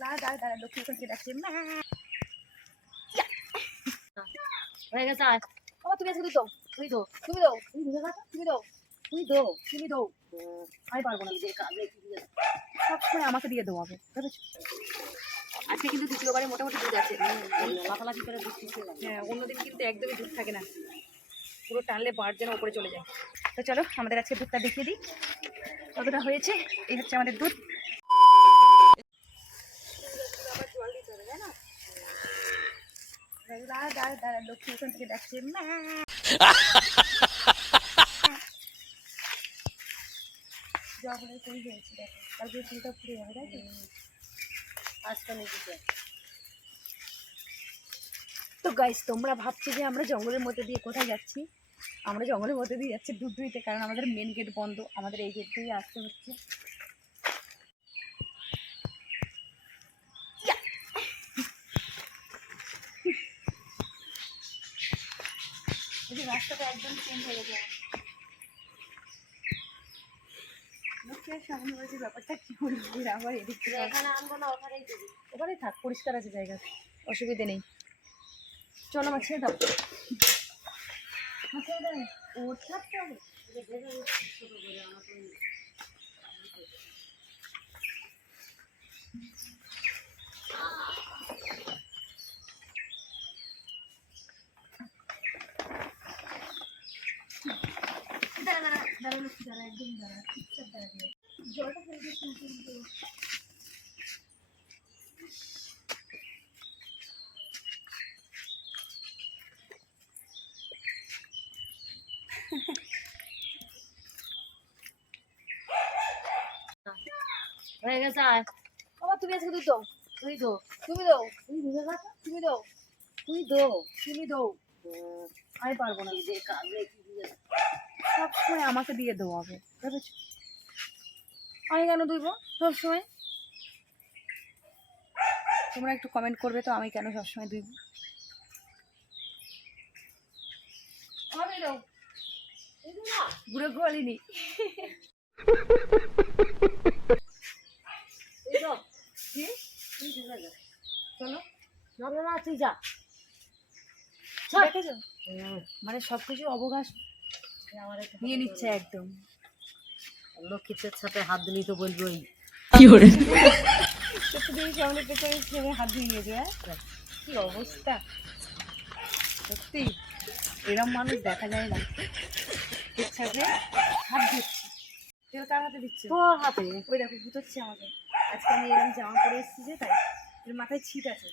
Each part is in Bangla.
দাঁড়া দাঁড়া দাঁড়া লক্ষ্মী ওখান থেকে ডাকছে মা হয়ে গেছে আয় বাবা তুমি তুই দাও তুই তো তুমি দাও তুমি গেছো তুমি দাও তুই তো তুমি দাও আমি পারব না নিজের কাজে সবসময় আমাকে দিয়ে দেবো হবে ভেবেছো আজকে কিন্তু দ্বিতীয়বারে মোটামুটি দুধ আছে লাফালাফি করে ছিল হ্যাঁ অন্যদিন কিন্তু একদমই দুধ থাকে না পুরো টানলে বার যেন উপরে চলে যায় তো চলো আমাদের আজকে দুধটা দেখিয়ে দিই। কতটা হয়েছে? এই হচ্ছে আমাদের দুধ। তো গাইস তোমরা ভাবছ যে আমরা জঙ্গলের মধ্যে দিয়ে কোথায় যাচ্ছি? আমরা জঙ্গলের মধ্যে দিয়ে যাচ্ছি দুইতে কারণ আমাদের মেন গেট বন্ধ, আমাদের এই গেট দিয়ে আসতে হচ্ছে ইয়া! এই যে রাস্তাটা একদম চেঞ্জ হয়ে গেছে লোকের সামনে বলছে ব্যাপারটা কি বলবি আবার এদিক এখানে আনব না ওখানেই দিবি। ওখানে থাক পরিষ্কার আছে জায়গা অসুবিধে নেই। চলো আমার ছেড়ে দাও। আমার ছেড়ে দাও। ও দাঁড়া দাঁড়া দাঁড়া লক্ষ্মী দাঁড়া একদম দাঁড়া চুপচাপ দাঁড়া দিয়ে জলটা ফেলে দিয়ে শুনতে শুনতে হয়ে গেছে বাবা তুমি আজকে দুধ দাও। তুই তো তুমি দাও। তুই বুঝে গেছো তুমি দাও। তুই তো তুমি দাও। আমি পারব না। নিজের কাজে সবসময় আমাকে দিয়ে দেবো হবে ভেবেছো? আমি কেন দুইব? সবসময় তোমরা একটু কমেন্ট করবে তো আমি কেন সবসময় দুইব? ঘুরে যা চলো। না তুই যা। মানে সবকিছু অবকাশ নিয়ে নিচ্ছে একদম। লক্ষ্মীর সাথে হাত দিলি তো বলবোই সত্যি তুমি সামনে পেছনে ছেড়ে হাত দিয়ে নিয়েছো হ্যাঁ কি অবস্থা? সত্যি এরম মানুষ দেখা যায় না। ইচ্ছাকে হাত দিচ্ছে। তেল কার হাতে দিচ্ছে? তোর হাতে। ওই দেখো গুতোচ্ছে আমাকে। আজকে আমি এরকম জামা পরে এসেছি যে তাই। এর মাথায় ছিট আছে।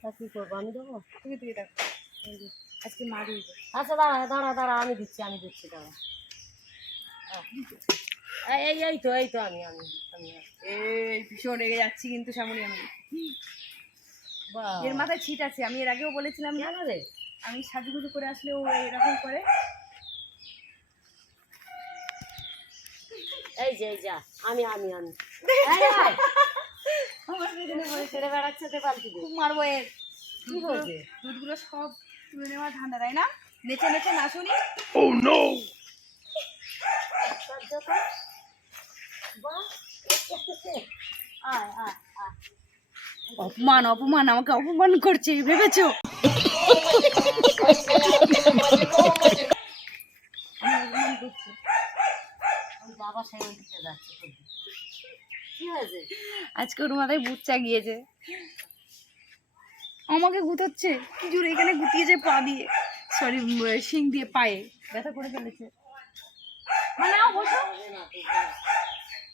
তা কি করব আমি দেবো? তুমি তুই দেখো। আজকে মা দিয়ে আচ্ছা দাঁড়া দাঁড়া দাঁড়া আমি দিচ্ছি আমি দিচ্ছি দাঁড়া। এই এই তো এই তো আমি আমি আমি এই ভীষণ রেগে যাচ্ছি কিন্তু সামনে আমি। এর মাথায় ছিট আছে আমি এর আগেও বলেছিলাম না? রে? আমি সাজুগুজু করে আসলে ও এরকম করে। এই যে এই যা আমি আমি আমি। আমার পেছনে বেড়াচ্ছে খুব মারবো এর। দুধগুলো সব তুলে নেওয়ার ধান্দা তাই না? নেচে নেচে না শুনি আয় অপমান অপমান আমাকে অপমান করছে ভেবেছো? আজকে ওর মাথায় বুচ্চা গিয়েছে আমাকে গুতাচ্ছে। কি জোরে এখানে গুতিয়েছে পা দিয়ে সরি শিং দিয়ে পায়ে। ব্যথা করে ফেলেছে। মানে বসো।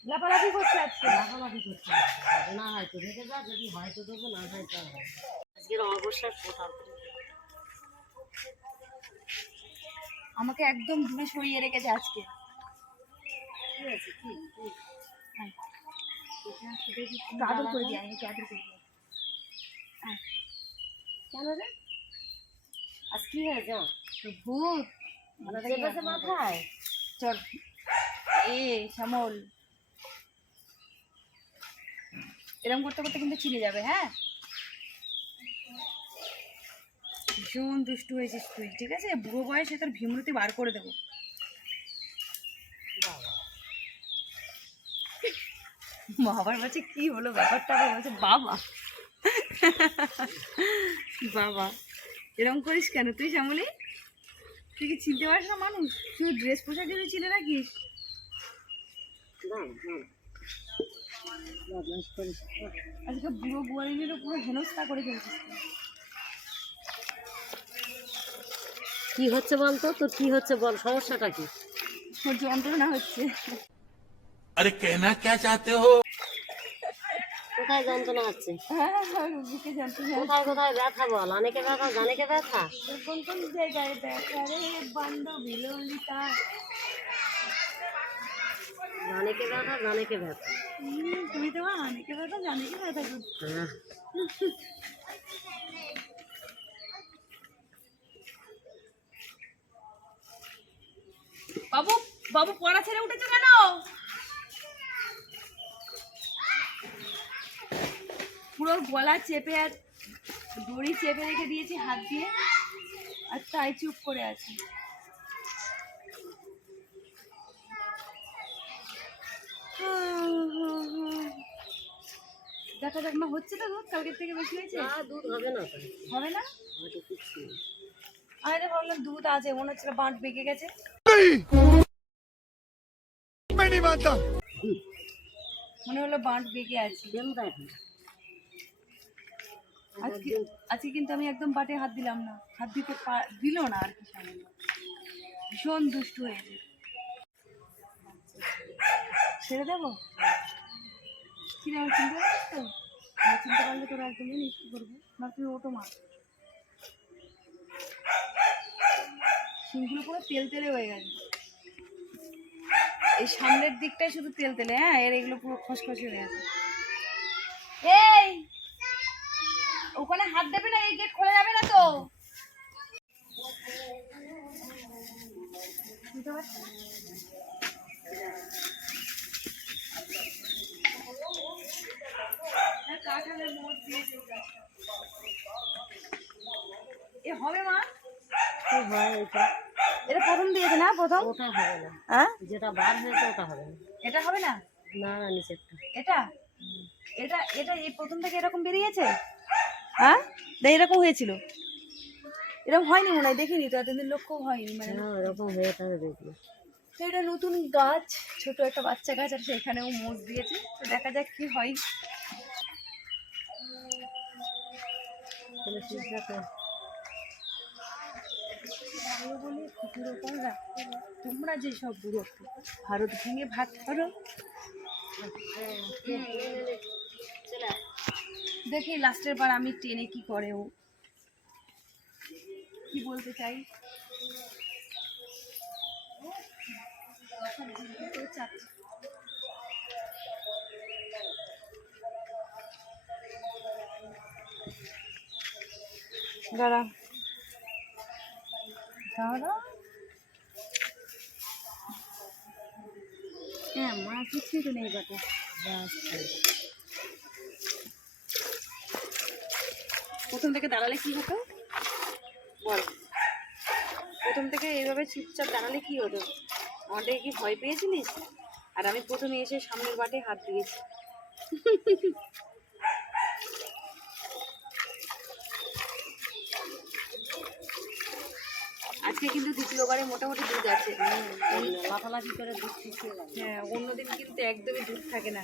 লাফালাফি করছে আজকে। লাফালাফি করতে হবে। হবে না হয়তো যা যদি হয় তো দেবো না হয় তো হবে আজকের অবসর কোথাও? আমাকে একদম দূরে সরিয়ে রেখেছে আজকে। কি হয়েছে? কি? হ্যাঁ। আদর করে আদর করে দিই। হ্যাঁ। কেন রে? আজ কি হয়েছে? ভূত মানে চেপেছে মাথায়। চল। এ শ্যামল। এরকম করতে করতে কিন্তু চিনে যাবে হ্যাঁ? ভীষণ দুষ্টু হয়েছিস তুই ঠিক আছে? বুড়ো বয়সে তোর ভীমরতি বার করে দেবো। বাবা। মা আবার বলছে কি হলো ব্যাপারটা বলছে বাবা। বাবা। এরকম করিস কেন? তুই শ্যামলি? তুই কি চিনতে পারিস না মানুষ? তুই ড্রেস পোশাকগুলো চিনে রাখিস? আজকে বুড়ো বুয়ারিনের পুরো হেনস্থা করে ফেলছিস কি হচ্ছে বলতো? তোর কি হচ্ছে বল? সমস্যাটা কি? যন্ত্রণা হচ্ছে। আরে কেনা কে চাতে হো? কোথায় যন্ত্রণা হচ্ছে? হ্যাঁ হ্যাঁ কোথায় কোথায় ব্যথা বল? অনেকে ব্যথা জানেকে ব্যথা। কোন কোন জায়গায় দেখা রে? বান্ধবী ললিতা। ব্যথা ব্যথা। তুমি তো অনেকে করছ। বাবু বাবু পড়া ছেড়ে উঠেছে কেন? পুরো গলা চেপে আর দড়ি চেপে রেখে দিয়েছি হাত দিয়ে। আর তাই চুপ করে আছে। দেখা যাক না হচ্ছে তো দুধ? কালকের থেকে বেশি হয়েছে? না দুধ হবে না। হবে না? আমি তো ভাবলাম দুধ আছে মনে হচ্ছিল বাঁট বেঁকে গেছে। মনে হলো বাঁট বেঁকে আছে? আজকে আজকে কিন্তু আমি একদম বাটে হাত দিলাম না। হাত দিতে দিল না আর কি সামনে ভীষণ দুষ্টু হয়েছে। ছেড়ে দেবো? কি আমার চিনতে পারছিস তো? না চিনতে পারলে তোর একদম জানিস করব? না তুই ওটো মার। শিংগুলো পুরো তেল তেলে হয়ে গেছে। এই সামনের দিকটাই শুধু তেল তেলে হ্যাঁ? এর এগুলো পুরো খসখসে হয়ে গেছে। এই! ওখানে হাত দেবে না এই গেট খোলা যাবে না তো। এ হবে মা? হয় এটা? এটা প্রথম দিয়েছে না প্রথম? ওটা হবে না। হ্যাঁ যেটা বার হয়েছে ওটা হবে না। এটা হবে না না? না নিচেরটা। এটা? এটা এটা এই প্রথম থেকে এরকম বেরিয়েছে? হ্যাঁ? এরকম হয়েছিল। এরকম হয়নি মনে হয় দেখিনি তো এতদিন লক্ষ্য হয়নি মানে। না ওরকম হয়ে থাকে দেখি তো এটা নতুন গাছ ছোট একটা বাচ্চা গাছ আর সেখানেও মোজ দিয়েছে। তো দেখা যাক কি হয়। তোমরা যে সব বুড়ো ভারত ভেঙে ভাগ করো দেখি লাস্টের বার আমি টেনে কি করে ও? কি বলতে চাই? দাঁড়া। হ্যাঁ মা কিছুই তো নেই বাটা প্রথম থেকে দাঁড়ালে কি হতো? বল। প্রথম থেকে এইভাবে চুপচাপ দাঁড়ালে কি হতো? আমাদের কি ভয় পেয়েছিলিস? আর আমি প্রথমে এসে সামনের বাটে হাত দিয়েছি। আজকে কিন্তু দ্বিতীয়বারে মোটামুটি দুধ আছে। লাফালাফি করে দুধ হ্যাঁ অন্যদিন কিন্তু একদমই দুধ থাকে না।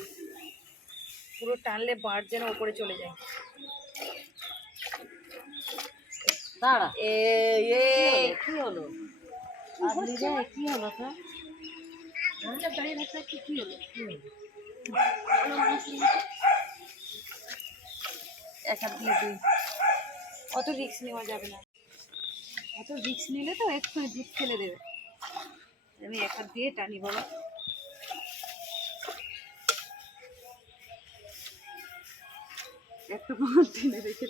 পুরো টানলে বাঁট যেন ওপরে চলে যায়। এই এই কি হলো? কি হলো? কি হলো এক হাত দিয়ে দুই অত রিক্স নেওয়া যাবে না। অত রিক্স নিলে তো এক্ষুনি দুধ ফেলে দেবে। আমি এক হাত দিয়ে টানি বাবা একটা টেনে রেখে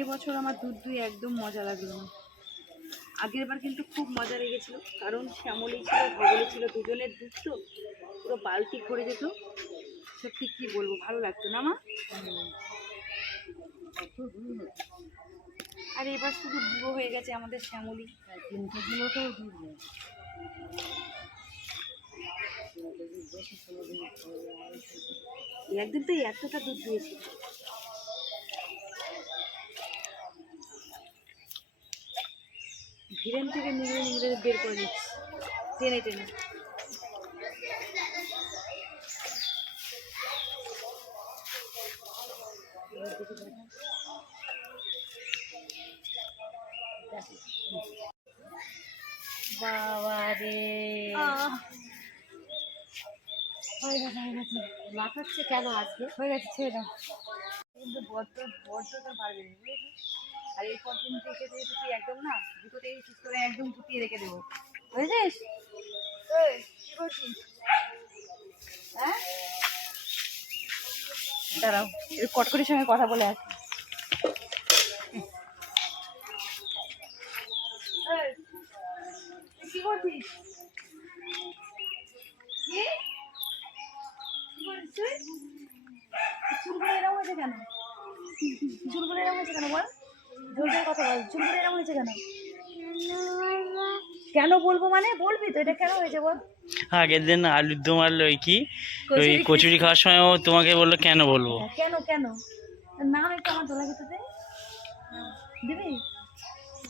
এবছর আমার দুধ দুই একদম মজা লাগল না। আগের বার কিন্তু খুব মজা লেগেছিল কারণ শ্যামলি ছিল ভগলি ছিল দুজনের দুধ তো পুরো বালতি ভরে যেত। সত্যি কি বলব ভালো লাগতো না মা? আর এবার শুধু বুড়ো হয়ে গেছে আমাদের শ্যামলি। দুধ একদিন তো এতটা দুধ দিয়েছিল ভিরেন থেকে নিগড়ে নিগড়ে বের করে দিচ্ছি টেনে টেনে। বাবা রে লাফাচ্ছে কেন আজকে? হয়ে গেছে ছেড়ে দাও। কিন্তু বড্ড বড্ডটা পারবে না বুঝেছিস আর এরপর দিন থেকে যেহেতু তুই একদম না দুটোতেই ঠিক করে একদম ফুটিয়ে রেখে দেবো। বুঝেছিস? কি করছিস? হ্যাঁ? দাঁড়াও কটকটির সঙ্গে কথা বলে আসি। কি করছিস? চুলগুলো এরকম হয়েছে কেন? চুলগুলো এরকম হয়েছে কেন বল? জোর কথা বল চুলগুলো এরকম হয়েছে কেন? কেন বলব মানে? বলবি তো এটা কেন হয়েছে বল? আগের দিন আলুর দম আনলো ওই কি? ওই কচুরি খাওয়ার সময় ও তোমাকে বলল কেন বলব? কেন কেন? না একটু আমার দোলা খেতে দে। দিবি?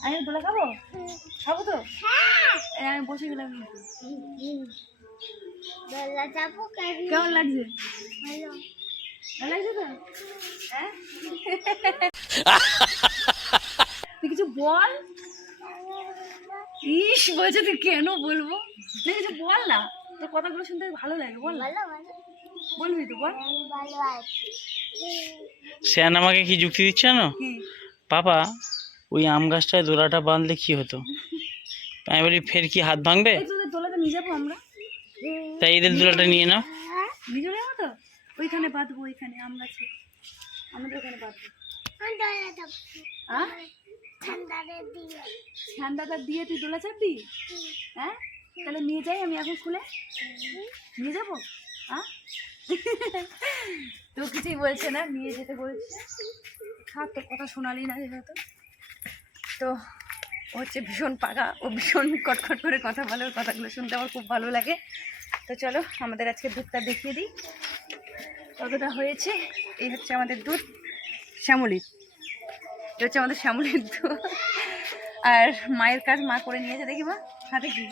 আমি দোলা খাব? খাব তো? এই আমি বসে গেলাম। কেমন লাগছে? ভালো লাগছে তো? হ্যাঁ? তুই কিছু বল? ইস বলছে তুই কেন বলব? তুই কিছু বল না। তোর কথাগুলো শুনতে ভালো লাগে বল না। বলবি তো বল। শ্যান আমাকে কি যুক্তি দিচ্ছে না পাপা ওই আম গাছটায় দোলাটা বাঁধলে কি হতো? আমি বলি ফের কি হাত ভাঙবে? দোলাতে নিয়ে যাব আমরা। তাই এদের দোলাটা নিয়ে নাও। নিয়ে যাব তো ওইখানে বাঁধবো ওইখানে আম গাছে। আমাদের ওখানে বাঁধবো। হ্যাঁ ঠান্ডাটা দিয়ে তুই দোলা চাপবি? হ্যাঁ? তাহলে নিয়ে যাই আমি এখন খুলে নিয়ে যাব? হ্যাঁ তো কিছুই বলছে না, নিয়ে যেতে বলছে। থাক তোর কথা শোনালি না যেহেতু তো হচ্ছে ভীষণ পাকা ও ভীষণ কটকট করে কথা বলে, ওর কথাগুলো শুনতে আমার খুব ভালো লাগে। তো চলো, আমাদের আজকে দুধটা দেখিয়ে দিই। কতটা হয়েছে? এই হচ্ছে আমাদের দুধ শ্যামলির। এটা হচ্ছে আমাদের শ্যামলির দুধ আর মায়ের কাজ মা করে নিয়েছে, দেখি মা। হাতে কি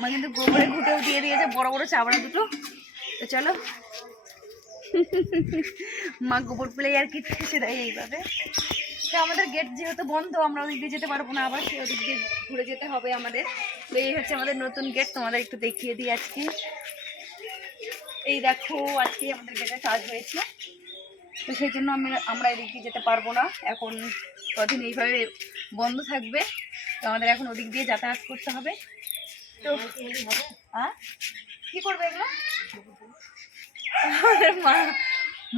মা কিন্তু গোবরে ঘুটেও দিয়ে দিয়েছে, বড় বড় চাবড়া দুটো। তো চলো। মা গোবর পেলে আর কি ঠেসে দেয় এইভাবে। তো আমাদের গেট যেহেতু বন্ধ, আমরা ওদিক দিয়ে যেতে পারব না, আবার সেই ওদিক দিয়ে ঘুরে যেতে হবে আমাদের। তো এই হচ্ছে আমাদের নতুন গেট তোমাদের একটু দেখিয়ে দিই আজকে। এই দেখো, আজকে আমাদের গেটে কাজ হয়েছে। তো সেই জন্য আমরা আমরা এদিক দিয়ে যেতে পারব না। এখন কদিন এইভাবে বন্ধ থাকবে। তো আমাদের এখন ওদিক দিয়ে যাতায়াত করতে হবে। তো হ্যাঁ কী করবে এগুলো? আমাদের মা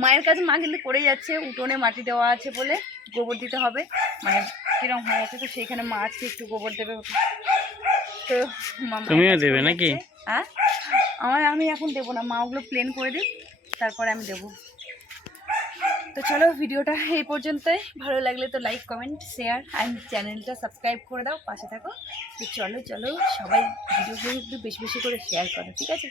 মায়ের কাছে মা কিন্তু করে যাচ্ছে। উঠোনে মাটি দেওয়া আছে বলে গোবর দিতে হবে। মানে কিরম হয়ে আছে তো সেইখানে মা আজকে একটু গোবর দেবে। তো তুমিও দেবে নাকি? হ্যাঁ আমার আমি এখন দেবো না। মা ওগুলো প্লেন করে দিই তারপরে আমি দেবো। তো চলো ভিডিওটা এই পর্যন্তই। ভালো লাগলে তো লাইক কমেন্ট শেয়ার অ্যান্ড চ্যানেলটা সাবস্ক্রাইব করে দাও, পাশে থাকো। তো চলো চলো সবাই ভিডিওগুলো একটু বেশি বেশি করে শেয়ার করো, ঠিক আছে?